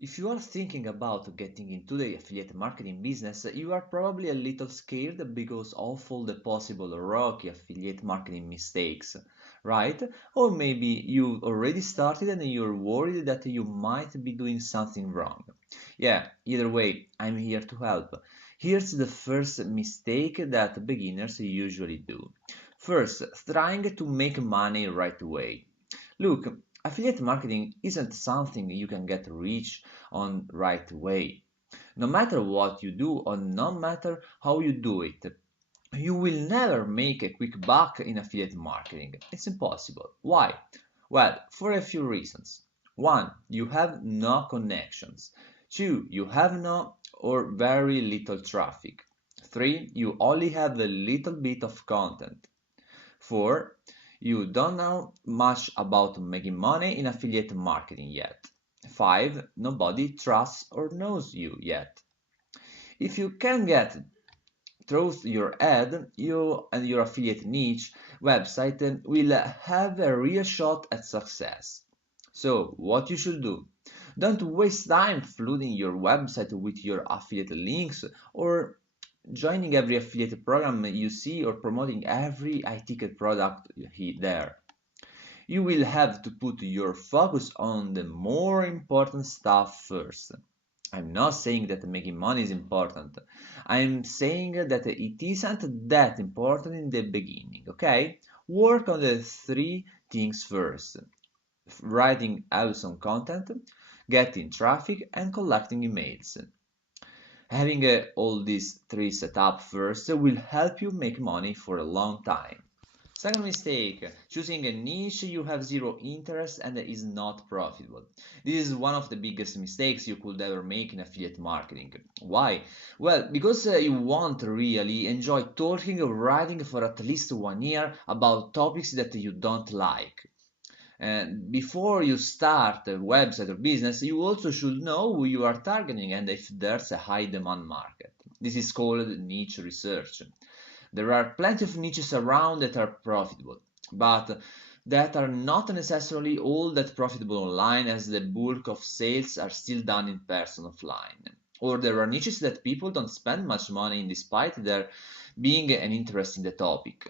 If you are thinking about getting into the affiliate marketing business, you are probably a little scared because of all the possible rocky affiliate marketing mistakes, right? Or maybe you already started and you're worried that you might be doing something wrong. Yeah, either way, I'm here to help. Here's the first mistake that beginners usually do. First, trying to make money right away. Look, affiliate marketing isn't something you can get rich on right away. No matter what you do or no matter how you do it, you will never make a quick buck in affiliate marketing. It's impossible. Why? Well, for a few reasons. One, you have no connections. Two, you have no or very little traffic. Three, you only have a little bit of content. 4. You don't know much about making money in affiliate marketing yet. 5. Nobody trusts or knows you yet. If you can get through your ad, you and your affiliate niche website will have a real shot at success. So, what you should do? Don't waste time flooding your website with your affiliate links or joining every affiliate program you see or promoting every high-ticket product there. You will have to put your focus on the more important stuff first. I'm not saying that making money is important. I'm saying that it isn't that important in the beginning, okay? Work on the three things first: writing awesome content, getting traffic, and collecting emails. Having all these three set up first will help you make money for a long time. Second mistake, choosing a niche you have zero interest and is not profitable. This is one of the biggest mistakes you could ever make in affiliate marketing. Why? Well, because you won't really enjoy talking or writing for at least 1 year about topics that you don't like. And before you start a website or business, you also should know who you are targeting and if there's a high demand market. This is called niche research. There are plenty of niches around that are profitable, but that are not necessarily all that profitable online, as the bulk of sales are still done in person offline. Or there are niches that people don't spend much money in despite there being an interest in the topic.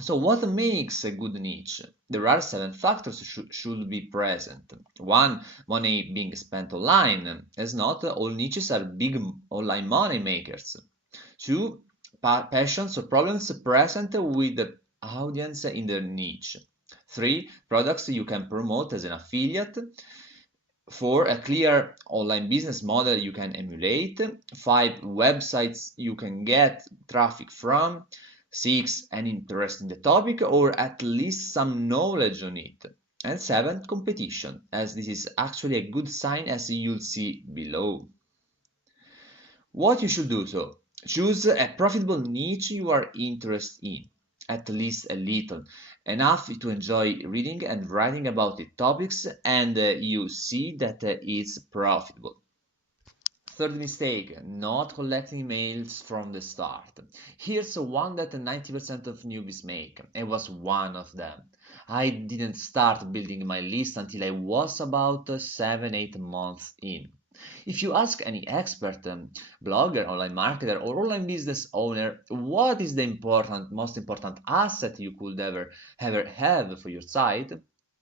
So what makes a good niche? There are 7 factors should be present. One, money being spent online, as not all niches are big online money makers. Two, passions or problems present with the audience in their niche. Three, products you can promote as an affiliate. Four, a clear online business model you can emulate. Five, websites you can get traffic from. Six, an interest in the topic or at least some knowledge on it. And seven, competition, as this is actually a good sign as you'll see below. What you should do so? Choose a profitable niche you are interested in, at least a little, enough to enjoy reading and writing about the topics, and you see that it's profitable. Third mistake, not collecting emails from the start. Here's one that 90% of newbies make. I was one of them. I didn't start building my list until I was about 7-8 months in. If you ask any expert, blogger, online marketer, or online business owner, what is the most important asset you could ever have for your site?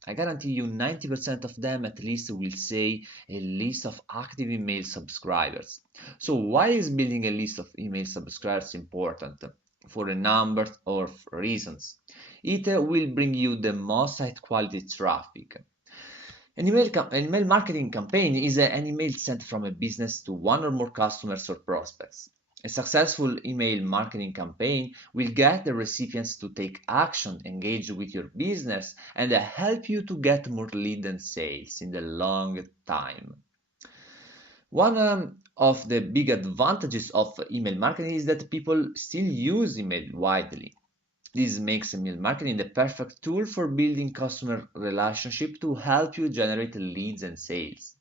I guarantee you 90% of them at least will say a list of active email subscribers. So why is building a list of email subscribers important? For a number of reasons. It will bring you the most high quality traffic. An email marketing campaign is an email sent from a business to one or more customers or prospects. A successful email marketing campaign will get the recipients to take action, engage with your business, and help you to get more leads and sales in the long time. One of the big advantages of email marketing is that people still use email widely. This makes email marketing the perfect tool for building customer relationship to help you generate leads and sales.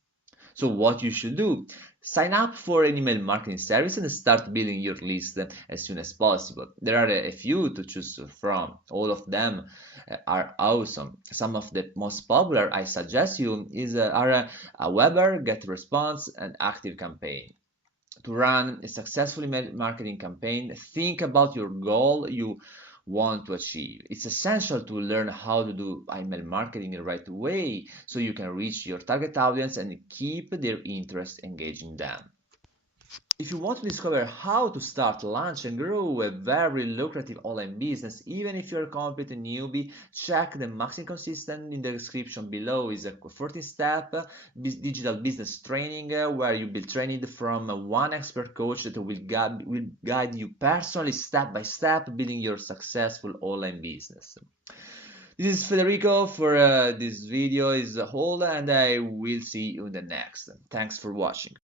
So what you should do? Sign up for an email marketing service and start building your list as soon as possible. There are a few to choose from. All of them are awesome. Some of the most popular I suggest you are Weber, GetResponse, and ActiveCampaign. To run a successful email marketing campaign, think about your goal you want to achieve. It's essential to learn how to do email marketing in the right way so you can reach your target audience and keep their interest engaging them. If you want to discover how to start, launch, and grow a very lucrative online business, even if you're a complete newbie, check the Maxing Consistent in the description below. Is a 14-step digital business training where you'll be trained from one expert coach that will guide you personally, step by step, building your successful online business. This is Federico for this video is a whole, and I will see you in the next. Thanks for watching.